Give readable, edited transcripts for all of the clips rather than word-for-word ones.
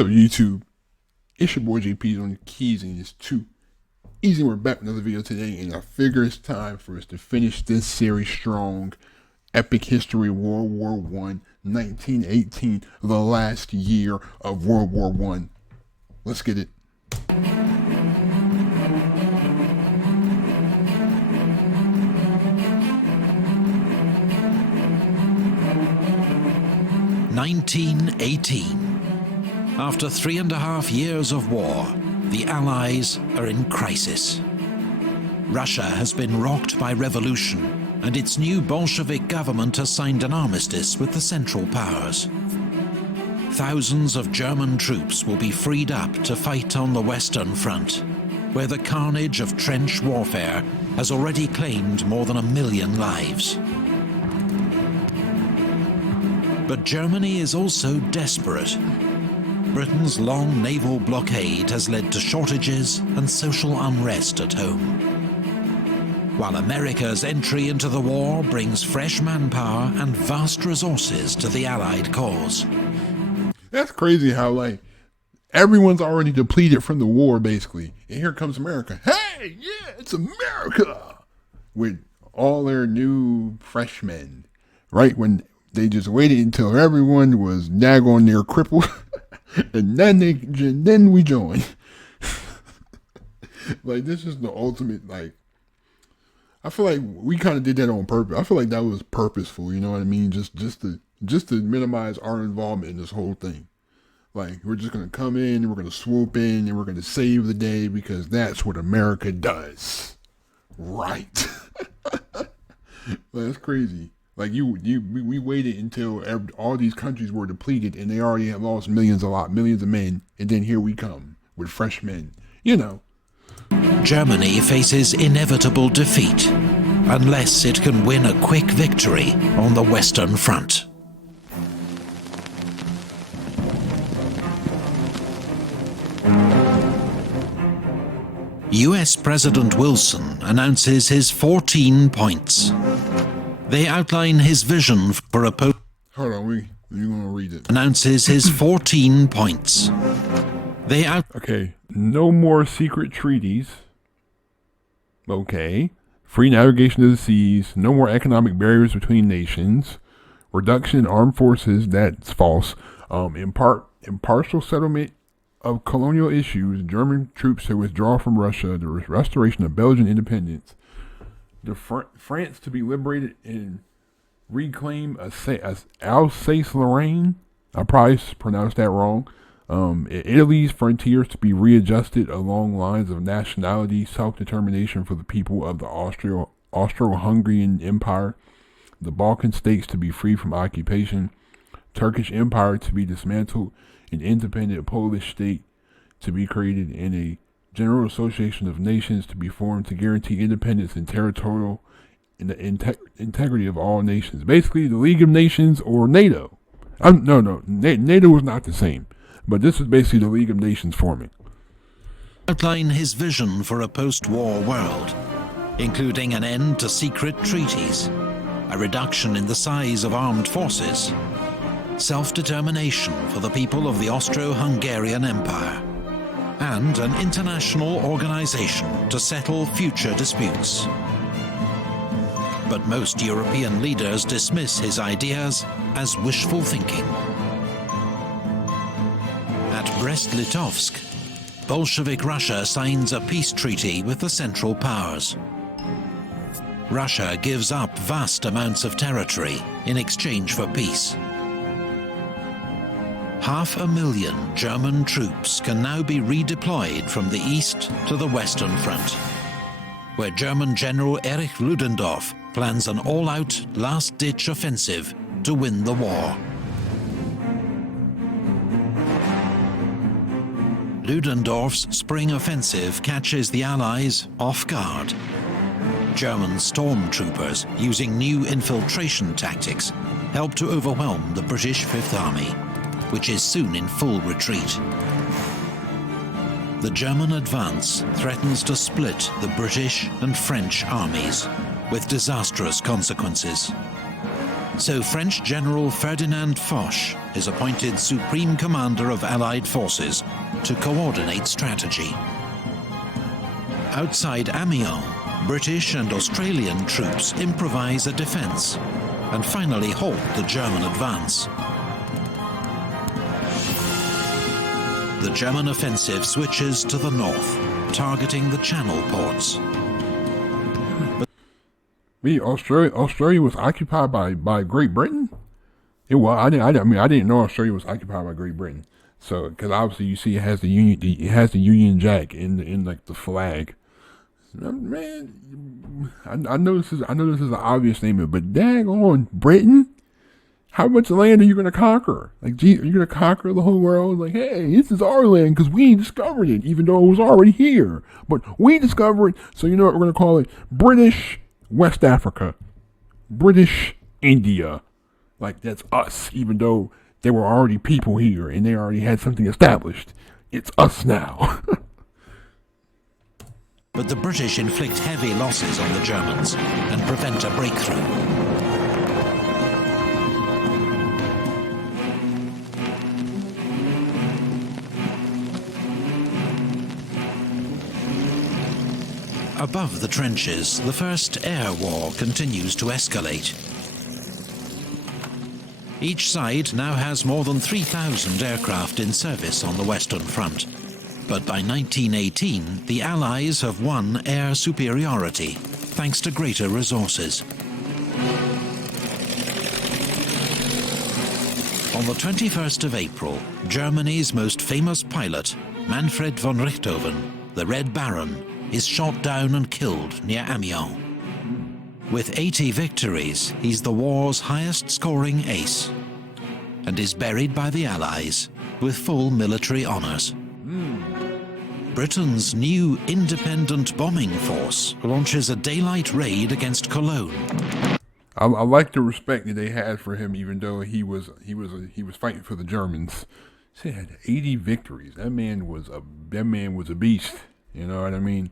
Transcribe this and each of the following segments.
up, YouTube? It's your boy JP's on the keys, and it's too easy. We're back with another video today, and I figure it's time for us to finish this series strong. Epic history, World War I, 1918, the last year of World War I. Let's get it. (1918). After 3.5 years of war, the Allies are in crisis. Russia has been rocked by revolution, and its new Bolshevik government has signed an armistice with the Central Powers. Thousands of German troops will be freed up to fight on the Western Front, where the carnage of trench warfare has already claimed more than 1 million lives. But Germany is also desperate. Britain's long naval blockade has led to shortages and social unrest at home, while America's entry into the war brings fresh manpower and vast resources to the Allied cause. That's crazy how, like, everyone's already depleted from the war, basically. And here comes America. Hey, yeah, it's America! With all their new freshmen. Right when they just waited until everyone was daggone near crippled. And then we join. Like, this is the ultimate, like, I feel like we kind of did that on purpose. I feel like that was purposeful, you know what I mean? Just to minimize our involvement in this whole thing. Like, we're just going to come in, we're going to swoop in, and we're going to save the day because that's what America does. Right. That's crazy. Like, we waited until all these countries were depleted and they already have lost millions of men, and then here we come with fresh men, you know. Germany faces inevitable defeat unless it can win a quick victory on the Western Front. US President Wilson announces his 14 points. They outline his vision for a post. Hold on, you want to read it? Announces his 14 points. Okay, no more secret treaties. Okay. Free navigation of the seas. No more economic barriers between nations. Reduction in armed forces. That's false. Impartial settlement of colonial issues. German troops to withdraw from Russia. The restoration of Belgian independence. France to be liberated and reclaim Alsace-Lorraine. I probably pronounced that wrong. Italy's frontiers to be readjusted along lines of nationality, self-determination for the people of the Austro-Hungarian Empire. The Balkan states to be free from occupation. Turkish Empire to be dismantled. An independent Polish state to be created, and a General Association of Nations to be formed to guarantee independence and territorial and the integrity of all nations. Basically, the League of Nations or NATO. NATO is not the same. But this is basically the League of Nations forming. Outline his vision for a post-war world, including an end to secret treaties, a reduction in the size of armed forces, self-determination for the people of the Austro-Hungarian Empire, and an international organization to settle future disputes. But most European leaders dismiss his ideas as wishful thinking. At Brest-Litovsk, Bolshevik Russia signs a peace treaty with the Central Powers. Russia gives up vast amounts of territory in exchange for peace. 500,000 German troops can now be redeployed from the east to the Western Front, where German General Erich Ludendorff plans an all-out, last-ditch offensive to win the war. Ludendorff's spring offensive catches the Allies off guard. German stormtroopers, using new infiltration tactics, help to overwhelm the British Fifth Army, which is soon in full retreat. The German advance threatens to split the British and French armies, with disastrous consequences. So French General Ferdinand Foch is appointed Supreme Commander of Allied Forces to coordinate strategy. Outside Amiens, British and Australian troops improvise a defense and finally halt the German advance. The German offensive switches to the north, targeting the Channel ports. Australia was occupied by Great Britain? It was. I didn't know Australia was occupied by Great Britain. So, because obviously you see it has the Union Jack in like the flag. Man, I know this is an obvious statement, but dang on Britain, how much land are you gonna conquer? Like, gee, are you gonna conquer the whole world? Like, hey, this is our land because we discovered it, even though it was already here. But we discovered it, so you know what we're gonna call it? British West Africa, British India. Like, that's us, even though there were already people here and they already had something established. It's us now. But the British inflict heavy losses on the Germans and prevent a breakthrough. Above the trenches, the First Air War continues to escalate. Each side now has more than 3,000 aircraft in service on the Western Front. But by 1918, the Allies have won air superiority, thanks to greater resources. On the 21st of April, Germany's most famous pilot, Manfred von Richthofen, the Red Baron, is shot down and killed near Amiens. With 80 victories, he's the war's highest-scoring ace, and is buried by the Allies with full military honours. Britain's new independent bombing force launches a daylight raid against Cologne. I like the respect that they had for him, even though he was fighting for the Germans. He had 80 victories. That man was a beast. You know what I mean?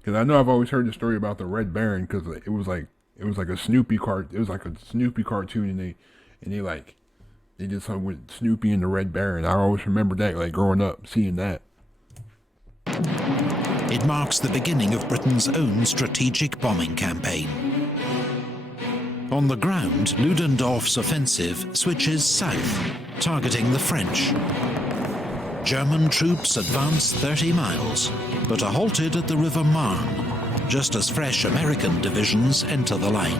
Because I know I've always heard the story about the Red Baron, because it was like a Snoopy cartoon, and they did something with Snoopy and the Red Baron. I always remember that, like growing up, seeing that. It marks the beginning of Britain's own strategic bombing campaign. On the ground, Ludendorff's offensive switches south, targeting the French. German troops advance 30 miles, but are halted at the River Marne, just as fresh American divisions enter the line.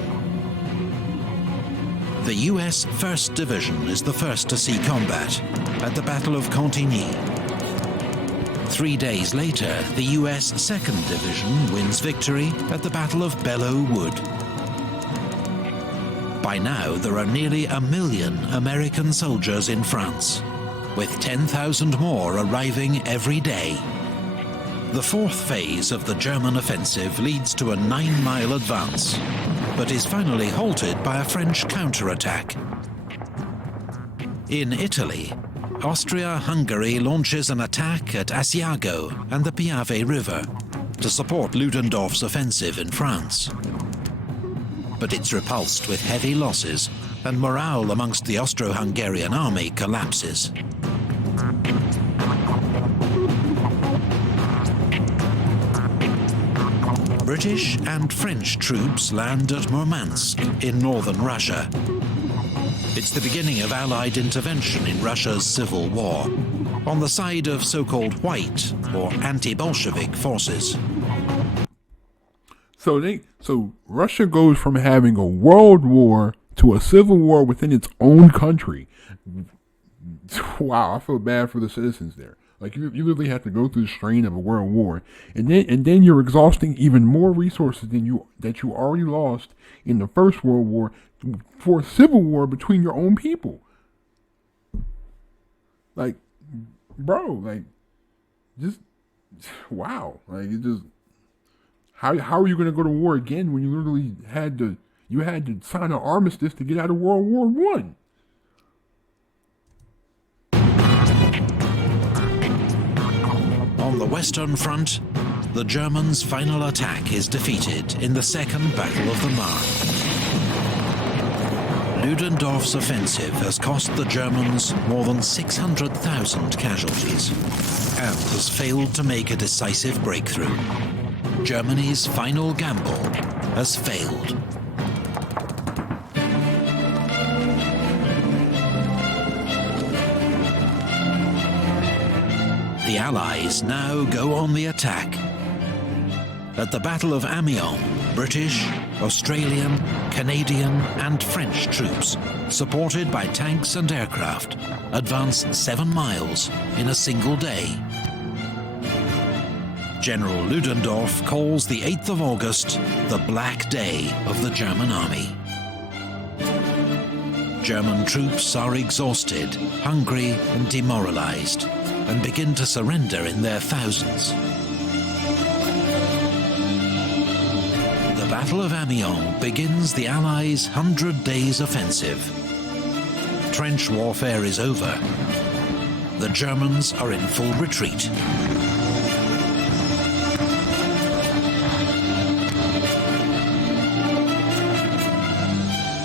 The US 1st Division is the first to see combat at the Battle of Cantigny. 3 days later, the US 2nd Division wins victory at the Battle of Belleau Wood. By now, there are nearly 1 million American soldiers in France, with 10,000 more arriving every day. The fourth phase of the German offensive leads to a 9-mile advance, but is finally halted by a French counterattack. In Italy, Austria-Hungary launches an attack at Asiago and the Piave River to support Ludendorff's offensive in France. But it's repulsed with heavy losses, and morale amongst the Austro-Hungarian army collapses. British and French troops land at Murmansk in northern Russia. It's the beginning of Allied intervention in Russia's civil war, on the side of so-called white or anti-Bolshevik forces. So Russia goes from having a world war to a civil war within its own country. Wow, I feel bad for the citizens there. Like, you literally have to go through the strain of a world war, and then you're exhausting even more resources than you already lost in the First World War for a civil war between your own people. Like, bro, like, just wow, like, it just how are you gonna go to war again when you literally had to sign an armistice to get out of World War One? On the Western Front, the Germans' final attack is defeated in the Second Battle of the Marne. Ludendorff's offensive has cost the Germans more than 600,000 casualties and has failed to make a decisive breakthrough. Germany's final gamble has failed. The Allies now go on the attack. At the Battle of Amiens, British, Australian, Canadian and French troops, supported by tanks and aircraft, advanced 7 miles in a single day. General Ludendorff calls the 8th of August the Black Day of the German army. German troops are exhausted, hungry and demoralized, and begin to surrender in their thousands. The Battle of Amiens begins the Allies' 100 Days Offensive. Trench warfare is over. The Germans are in full retreat.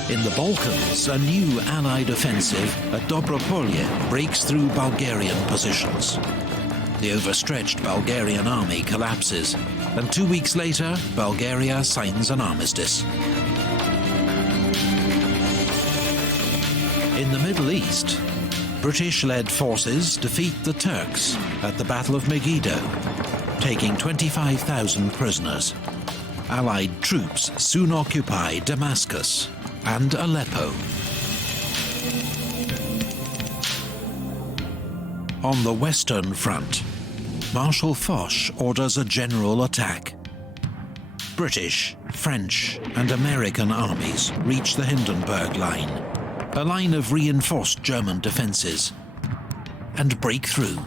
In the Balkans, a new Allied offensive at Dobropolje breaks through Bulgarian positions. The overstretched Bulgarian army collapses, and 2 weeks later, Bulgaria signs an armistice. In the Middle East, British-led forces defeat the Turks at the Battle of Megiddo, taking 25,000 prisoners. Allied troops soon occupy Damascus and Aleppo. On the Western Front, Marshal Foch orders a general attack. British, French and American armies reach the Hindenburg Line, a line of reinforced German defenses, and break through.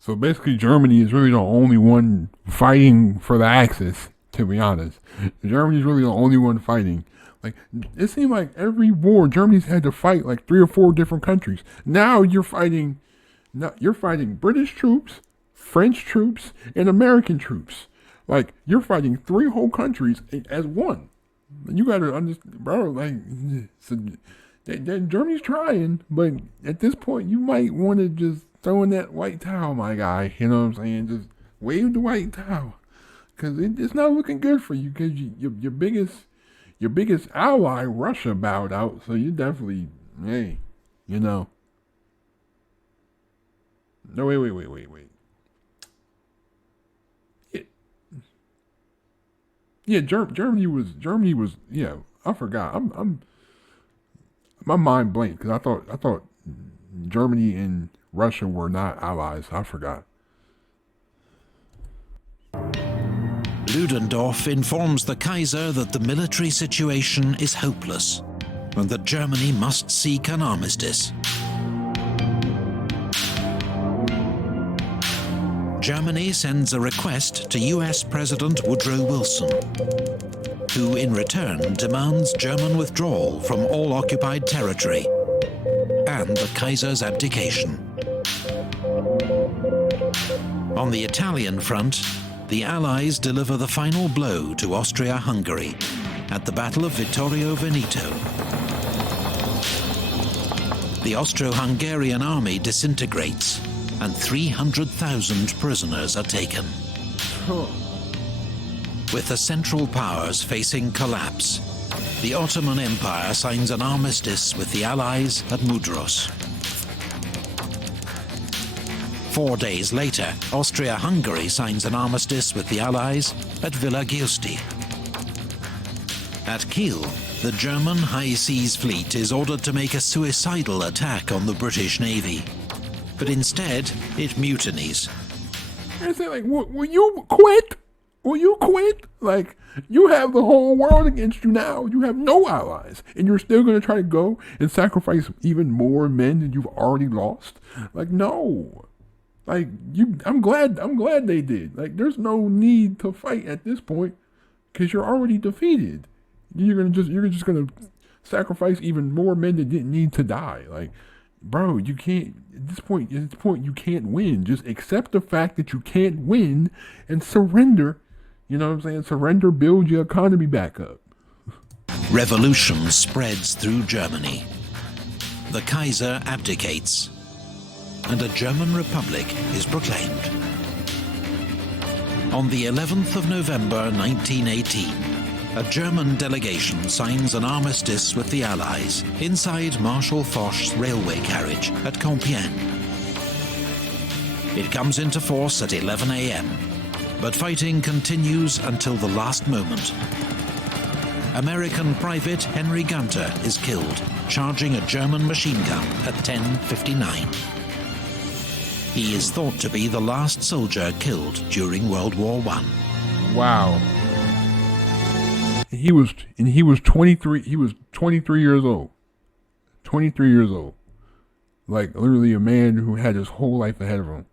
So basically, Germany is really the only one fighting for the Axis, to be honest. Germany's really the only one fighting. Like, it seemed like every war, Germany's had to fight like 3 or 4 different countries. Now you're fighting British troops, French troops, and American troops. Like, you're fighting 3 whole countries as one. You gotta understand, bro, like, so, Germany's trying, but at this point, you might want to just throw in that white towel, my guy. You know what I'm saying? Just wave the white towel, because it's not looking good for you. Because your biggest ally, Russia, bowed out. So you definitely, hey, you know. No, wait. Yeah, Germany was. Yeah, I forgot. I'm my mind blanked because I thought Germany and Russia were not allies. I forgot. Ludendorff informs the Kaiser that the military situation is hopeless and that Germany must seek an armistice. Germany sends a request to US President Woodrow Wilson, who in return demands German withdrawal from all occupied territory and the Kaiser's abdication. On the Italian front, the Allies deliver the final blow to Austria-Hungary at the Battle of Vittorio Veneto. The Austro-Hungarian army disintegrates and 300,000 prisoners are taken. With the Central Powers facing collapse, the Ottoman Empire signs an armistice with the Allies at Mudros. 4 days later, Austria-Hungary signs an armistice with the Allies at Villa Giusti. At Kiel, the German High Seas Fleet is ordered to make a suicidal attack on the British Navy. But instead, it mutinies. I say, like, will you quit? Will you quit? Like, you have the whole world against you now. You have no allies. And you're still going to try to go and sacrifice even more men than you've already lost? Like, no. Like, I'm glad they did. Like, there's no need to fight at this point because you're already defeated. You're just gonna sacrifice even more men that didn't need to die. Like, bro, you can't at this point you can't win. Just accept the fact that you can't win and surrender You know what I'm saying? Surrender, build your economy back up. Revolution spreads through Germany. The Kaiser abdicates, and a German republic is proclaimed. On the 11th of November 1918, a German delegation signs an armistice with the Allies inside Marshal Foch's railway carriage at Compiègne. It comes into force at 11 a.m., but fighting continues until the last moment. American Private Henry Gunter is killed, charging a German machine gun at 10:59. He is thought to be the last soldier killed during World War I. Wow. He was 23. He was 23 years old. 23 years old. Like literally a man who had his whole life ahead of him,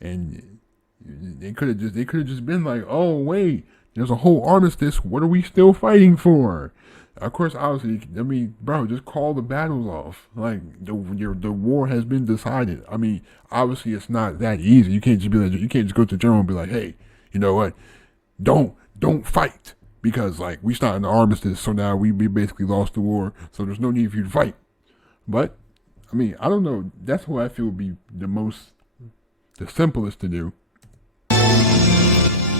and they could have just been like, oh wait, there's a whole armistice. What are we still fighting for? Of course, obviously, I mean, bro, just call the battles off. Like the war has been decided. I mean, obviously, it's not that easy. You can't just be like, you can't just go to the general and be like, hey, you know what? Don't fight because like we started an armistice, so now we basically lost the war. So there's no need for you to fight. But I mean, I don't know. That's what I feel would be the simplest to do.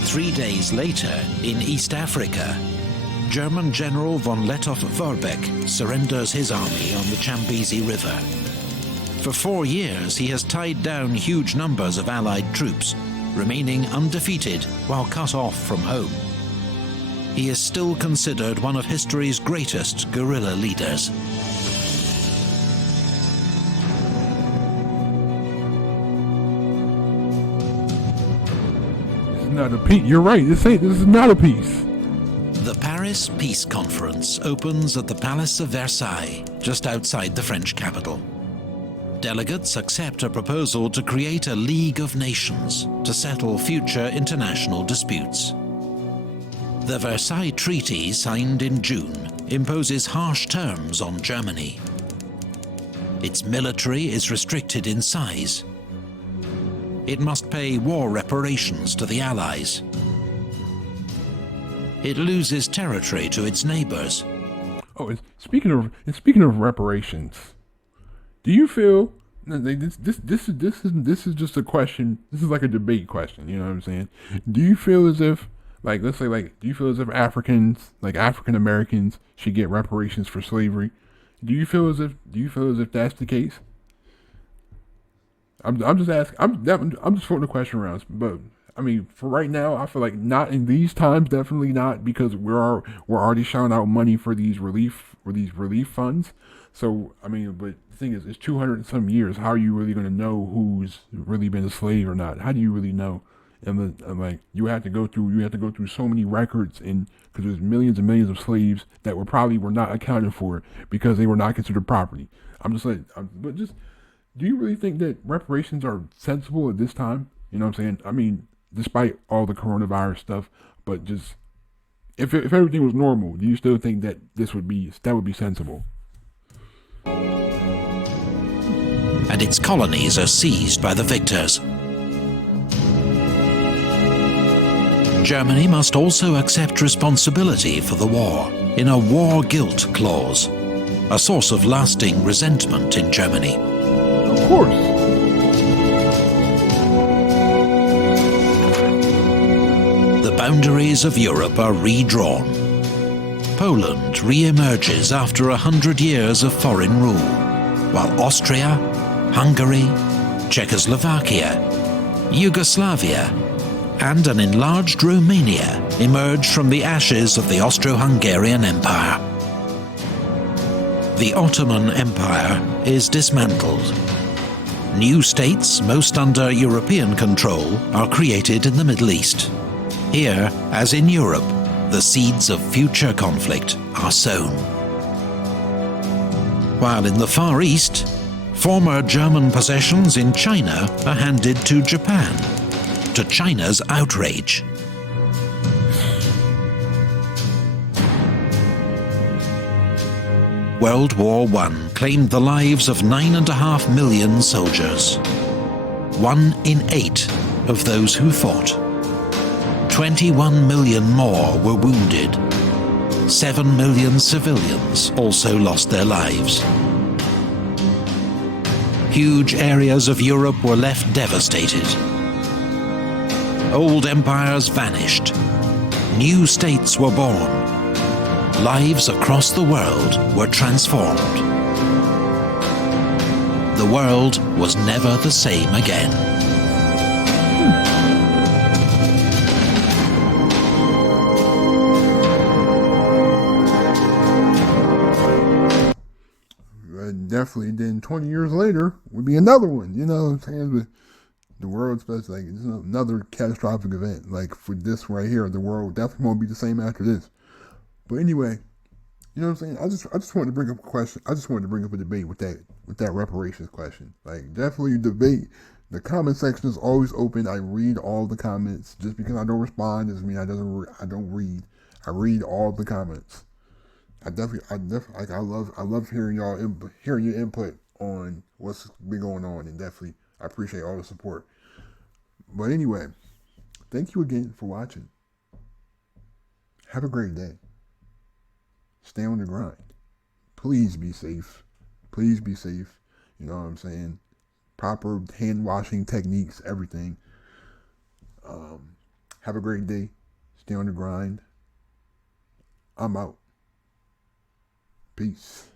3 days later, in East Africa, German General von Lettow-Vorbeck surrenders his army on the Chambezi River. For 4 years, he has tied down huge numbers of Allied troops, remaining undefeated while cut off from home. He is still considered one of history's greatest guerrilla leaders. Not a peace. You're right. This is not a peace. The Paris Peace Conference opens at the Palace of Versailles, just outside the French capital. Delegates accept a proposal to create a League of Nations to settle future international disputes. The Versailles Treaty, signed in June, imposes harsh terms on Germany. Its military is restricted in size. It must pay war reparations to the Allies. It loses territory to its neighbors. Oh, speaking of reparations, do you feel this is just a question? This is like a debate question. You know what I'm saying? Do you feel as if like let's say like do you feel as if Africans like African Americans should get reparations for slavery? Do you feel as if that's the case? I'm just asking. I'm just floating the question around. But I mean, for right now, I feel like not in these times. Definitely not, because we're already shelling out money for these relief funds. So I mean, but the thing is, it's 200 and some years. How are you really going to know who's really been a slave or not? How do you really know? And like you have to go through so many records, and because there's millions and millions of slaves that were not accounted for because they were not considered property. I'm just like, but just. Do you really think that reparations are sensible at this time? You know what I'm saying? I mean, despite all the coronavirus stuff, but just if everything was normal, do you still think that would be sensible? And its colonies are seized by the victors. Germany must also accept responsibility for the war in a war guilt clause, a source of lasting resentment in Germany. Of course. The boundaries of Europe are redrawn. Poland re-emerges after 100 years of foreign rule, while Austria, Hungary, Czechoslovakia, Yugoslavia, and an enlarged Romania emerge from the ashes of the Austro-Hungarian Empire. The Ottoman Empire is dismantled. New states, most under European control, are created in the Middle East. Here, as in Europe, the seeds of future conflict are sown. While in the Far East, former German possessions in China are handed to Japan, to China's outrage. World War I claimed the lives of 9.5 million soldiers. 1 in 8 of those who fought. 21 million more were wounded. 7 million civilians also lost their lives. Huge areas of Europe were left devastated. Old empires vanished. New states were born. Lives across the world were transformed. The world was never the same again. Definitely. Then 20 years later would be another one. You know what I'm saying? But the world's best, like, it's another catastrophic event. Like, for this right here, the world definitely won't be the same after this. But anyway, you know what I'm saying? I just wanted to bring up a question. I just wanted to bring up a debate with that reparations question. Like, definitely debate. The comment section is always open. I read all the comments. Just because I don't respond doesn't mean I don't read. I read all the comments. I love hearing hearing your input on what's been going on, and definitely I appreciate all the support. But anyway, thank you again for watching. Have a great day. Stay on the grind. Please be safe. Please be safe. You know what I'm saying? Proper hand washing techniques, everything. Have a great day. Stay on the grind. I'm out. Peace.